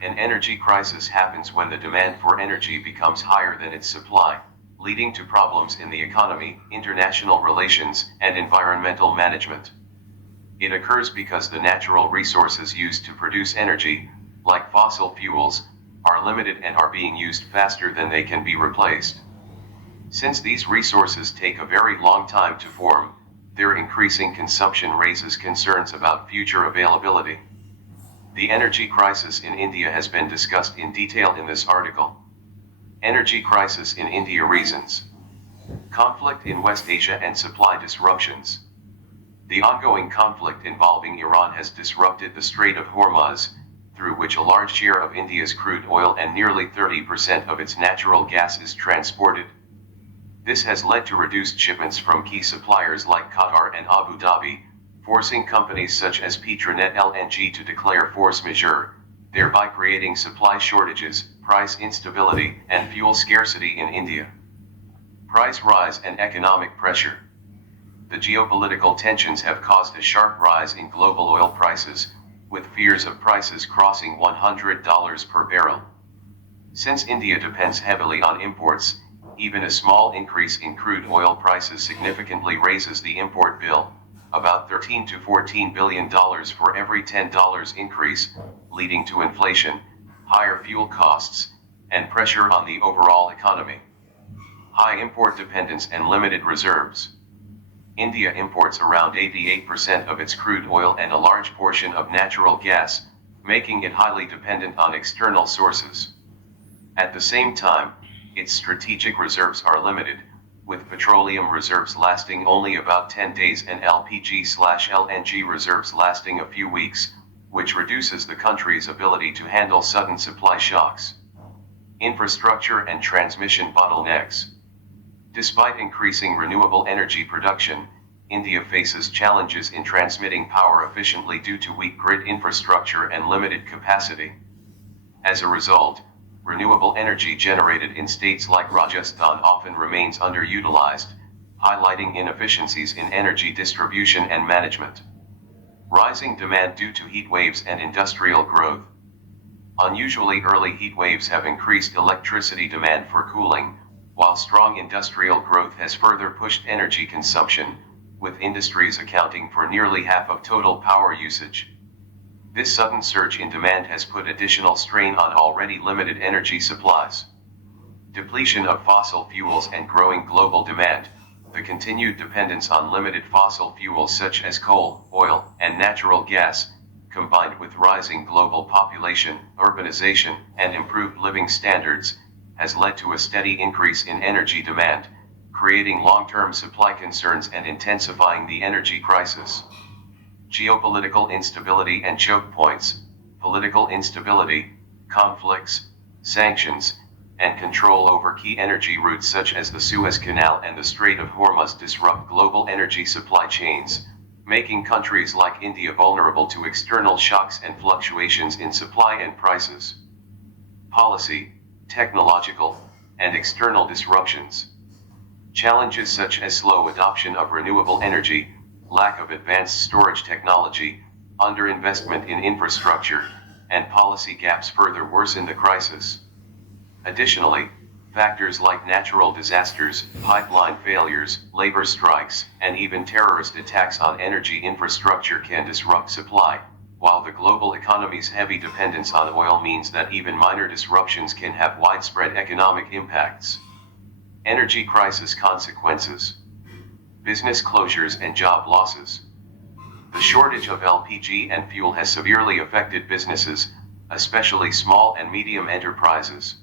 An energy crisis happens when the demand for energy becomes higher than its supply, leading to problems in the economy, international relations, and environmental management. It occurs because the natural resources used to produce energy, like fossil fuels, are limited and are being used faster than they can be replaced. Since these resources take a very long time to form, their increasing consumption raises concerns about future availability. The energy crisis in India has been discussed in detail in this article. Energy crisis in India reasons. Conflict in West Asia and supply disruptions. The ongoing conflict involving Iran has disrupted the Strait of Hormuz, through which a large share of India's crude oil and nearly 30% of its natural gas is transported. This has led to reduced shipments from key suppliers like Qatar and Abu Dhabi, forcing companies such as Petronet LNG to declare force majeure, thereby creating supply shortages, price instability, and fuel scarcity in India. Price rise and economic pressure. The geopolitical tensions have caused a sharp rise in global oil prices, with fears of prices crossing $100 per barrel. Since India depends heavily on imports, even a small increase in crude oil prices significantly raises the import bill, about $13 to $14 billion for every $10 increase, leading to inflation, higher fuel costs, and pressure on the overall economy. High import dependence and limited reserves. India imports around 88% of its crude oil and a large portion of natural gas, making it highly dependent on external sources. At the same time, its strategic reserves are limited, with petroleum reserves lasting only about 10 days and LPG/LNG reserves lasting a few weeks, which reduces the country's ability to handle sudden supply shocks. Infrastructure and transmission bottlenecks. Despite increasing renewable energy production, India faces challenges in transmitting power efficiently due to weak grid infrastructure and limited capacity. As a result, renewable energy generated in states like Rajasthan often remains underutilized, highlighting inefficiencies in energy distribution and management. Rising demand due to heat waves and industrial growth. Unusually early heat waves have increased electricity demand for cooling, while strong industrial growth has further pushed energy consumption, with industries accounting for nearly half of total power usage. This sudden surge in demand has put additional strain on already limited energy supplies. Depletion of fossil fuels and growing global demand. The continued dependence on limited fossil fuels such as coal, oil, and natural gas, combined with rising global population, urbanization, and improved living standards, has led to a steady increase in energy demand, creating long-term supply concerns and intensifying the energy crisis. Geopolitical instability and choke points. Political instability, conflicts, sanctions, and control over key energy routes such as the Suez Canal and the Strait of Hormuz disrupt global energy supply chains, making countries like India vulnerable to external shocks and fluctuations in supply and prices. Policy, technological, and external disruptions. Challenges such as slow adoption of renewable energy, lack of advanced storage technology, underinvestment in infrastructure, and policy gaps further worsen the crisis. Additionally, factors like natural disasters, pipeline failures, labor strikes, and even terrorist attacks on energy infrastructure can disrupt supply, while the global economy's heavy dependence on oil means that even minor disruptions can have widespread economic impacts. Energy crisis consequences. Business closures and job losses. The shortage of LPG and fuel has severely affected businesses, especially small and medium enterprises.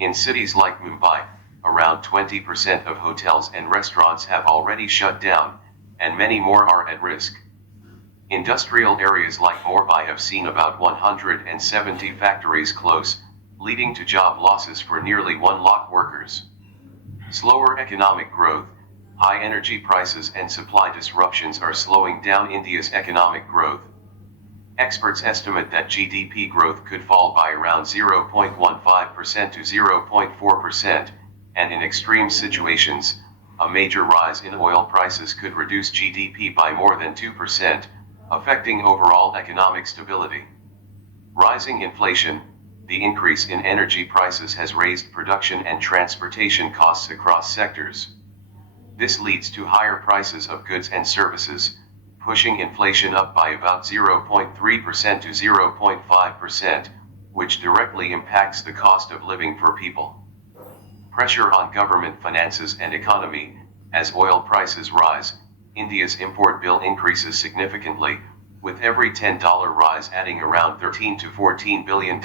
In cities like Mumbai, around 20% of hotels and restaurants have already shut down, and many more are at risk. Industrial areas like Mumbai have seen about 170 factories close, leading to job losses for nearly 1 lakh workers. Slower economic growth, high energy prices and supply disruptions are slowing down India's economic growth. Experts estimate that GDP growth could fall by around 0.15% to 0.4%, and in extreme situations, a major rise in oil prices could reduce GDP by more than 2%, affecting overall economic stability. Rising inflation, the increase in energy prices has raised production and transportation costs across sectors. This leads to higher prices of goods and services, pushing inflation up by about 0.3% to 0.5%, which directly impacts the cost of living for people. Pressure on government finances and economy, as oil prices rise, India's import bill increases significantly, with every $10 rise adding around $13 to $14 billion.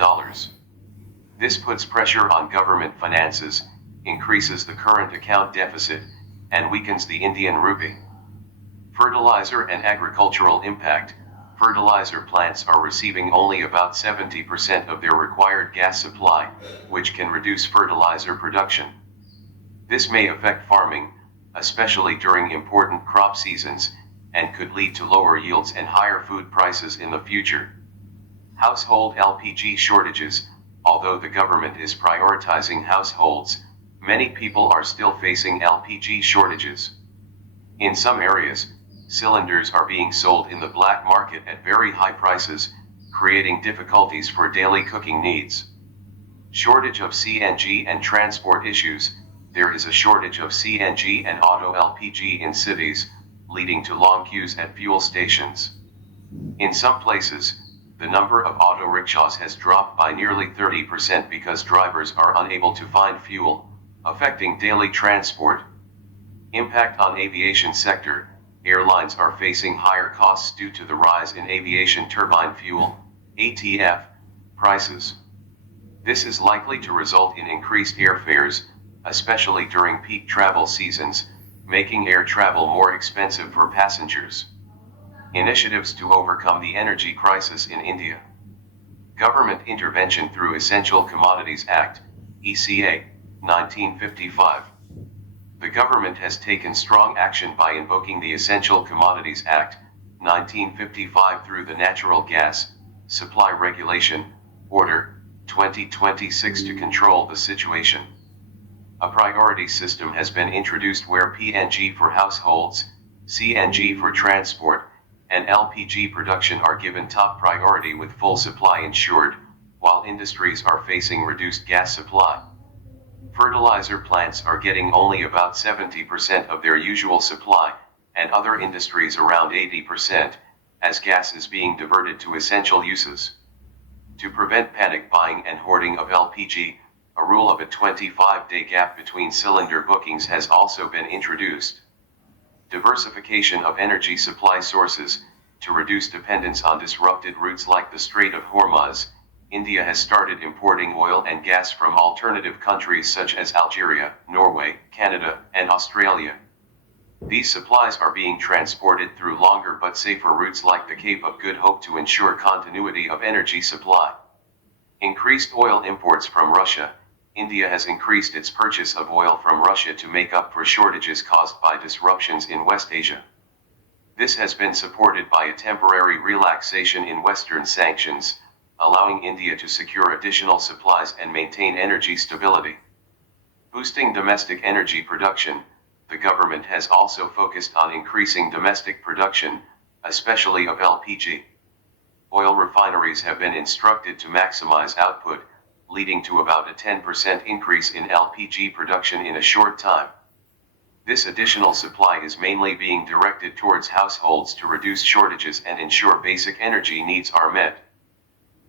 This puts pressure on government finances, increases the current account deficit, and weakens the Indian rupee. Fertilizer and agricultural impact. Fertilizer plants are receiving only about 70% of their required gas supply, which can reduce fertilizer production. This may affect farming, especially during important crop seasons, and could lead to lower yields and higher food prices in the future. Household LPG shortages. Although the government is prioritizing households, many people are still facing LPG shortages. In some areas, cylinders are being sold in the black market at very high prices, creating difficulties for daily cooking needs. Shortage of CNG and transport issues. There is a shortage of CNG and auto LPG in cities, leading to long queues at fuel stations. In some places, the number of auto rickshaws has dropped by nearly 30% because drivers are unable to find fuel, affecting daily transport. Impact on aviation sector. Airlines are facing higher costs due to the rise in aviation turbine fuel, ATF, prices. This is likely to result in increased airfares, especially during peak travel seasons, making air travel more expensive for passengers. Initiatives to overcome the energy crisis in India. Government intervention through Essential Commodities Act, ECA, 1955. The government has taken strong action by invoking the Essential Commodities Act, 1955 through the Natural Gas Supply Regulation, Order, 2026 to control the situation. A priority system has been introduced where PNG for households, CNG for transport, and LPG production are given top priority with full supply ensured, while industries are facing reduced gas supply. Fertilizer plants are getting only about 70% of their usual supply, and other industries around 80%, as gas is being diverted to essential uses. To prevent panic buying and hoarding of LPG, a rule of a 25-day gap between cylinder bookings has also been introduced. Diversification of energy supply sources. To reduce dependence on disrupted routes like the Strait of Hormuz, India has started importing oil and gas from alternative countries such as Algeria, Norway, Canada, and Australia. These supplies are being transported through longer but safer routes like the Cape of Good Hope to ensure continuity of energy supply. Increased oil imports from Russia. India has increased its purchase of oil from Russia to make up for shortages caused by disruptions in West Asia. This has been supported by a temporary relaxation in Western sanctions, allowing India to secure additional supplies and maintain energy stability. Boosting domestic energy production. The government has also focused on increasing domestic production, especially of LPG. Oil refineries have been instructed to maximize output, leading to about a 10% increase in LPG production in a short time. This additional supply is mainly being directed towards households to reduce shortages and ensure basic energy needs are met.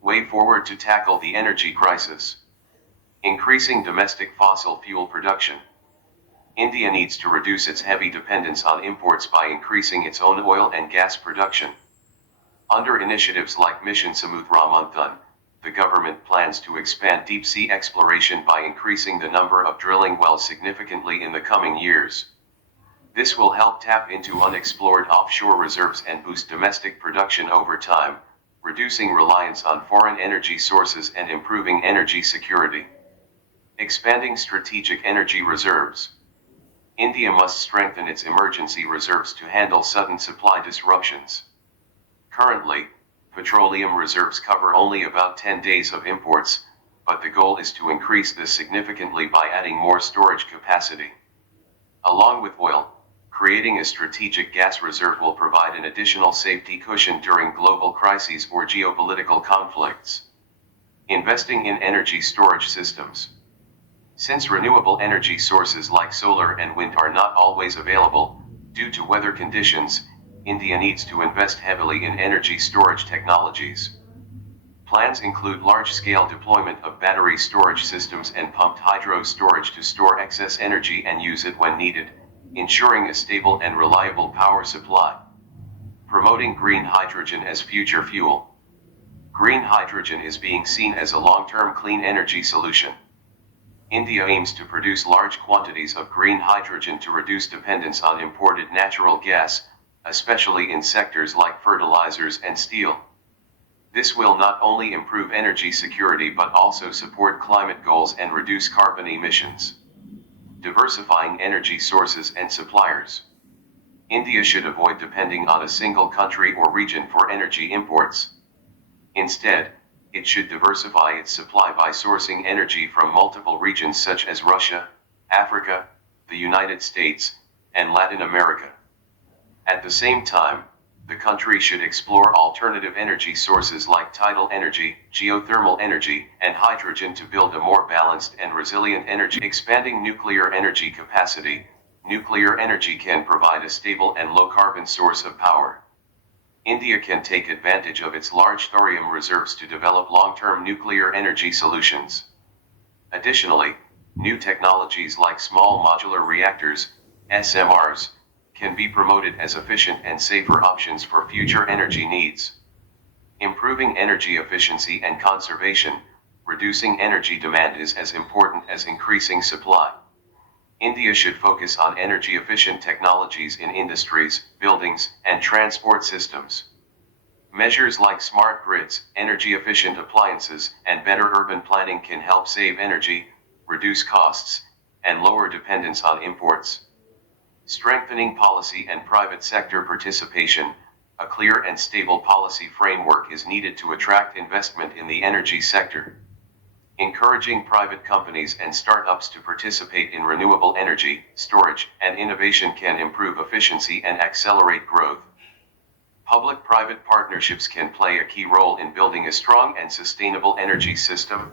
Way forward to tackle the energy crisis. Increasing domestic fossil fuel production. India needs to reduce its heavy dependence on imports by increasing its own oil and gas production. Under initiatives like Mission Samudra Manthan, the government plans to expand deep-sea exploration by increasing the number of drilling wells significantly in the coming years. This will help tap into unexplored offshore reserves and boost domestic production over time, reducing reliance on foreign energy sources and improving energy security. Expanding strategic energy reserves. India must strengthen its emergency reserves to handle sudden supply disruptions. Currently, petroleum reserves cover only about 10 days of imports, but the goal is to increase this significantly by adding more storage capacity. Along with oil, creating a strategic gas reserve will provide an additional safety cushion during global crises or geopolitical conflicts. Investing in energy storage systems. Since renewable energy sources like solar and wind are not always available, due to weather conditions, India needs to invest heavily in energy storage technologies. Plans include large-scale deployment of battery storage systems and pumped hydro storage to store excess energy and use it when needed, ensuring a stable and reliable power supply. Promoting green hydrogen as future fuel. Green hydrogen is being seen as a long-term clean energy solution. India aims to produce large quantities of green hydrogen to reduce dependence on imported natural gas, especially in sectors like fertilizers and steel. This will not only improve energy security but also support climate goals and reduce carbon emissions. Diversifying energy sources and suppliers. India should avoid depending on a single country or region for energy imports. Instead, it should diversify its supply by sourcing energy from multiple regions such as Russia, Africa, the United States, and Latin America. At the same time, the country should explore alternative energy sources like tidal energy, geothermal energy, and hydrogen to build a more balanced and resilient energy. Expanding nuclear energy capacity. Nuclear energy can provide a stable and low-carbon source of power. India can take advantage of its large thorium reserves to develop long-term nuclear energy solutions. Additionally, new technologies like small modular reactors, SMRs, can be promoted as efficient and safer options for future energy needs. Improving energy efficiency and conservation. Reducing energy demand is as important as increasing supply. India should focus on energy-efficient technologies in industries, buildings, and transport systems. Measures like smart grids, energy-efficient appliances, and better urban planning can help save energy, reduce costs, and lower dependence on imports. Strengthening policy and private sector participation. A clear and stable policy framework is needed to attract investment in the energy sector. Encouraging private companies and startups to participate in renewable energy, storage, and innovation can improve efficiency and accelerate growth. Public-private partnerships can play a key role in building a strong and sustainable energy system.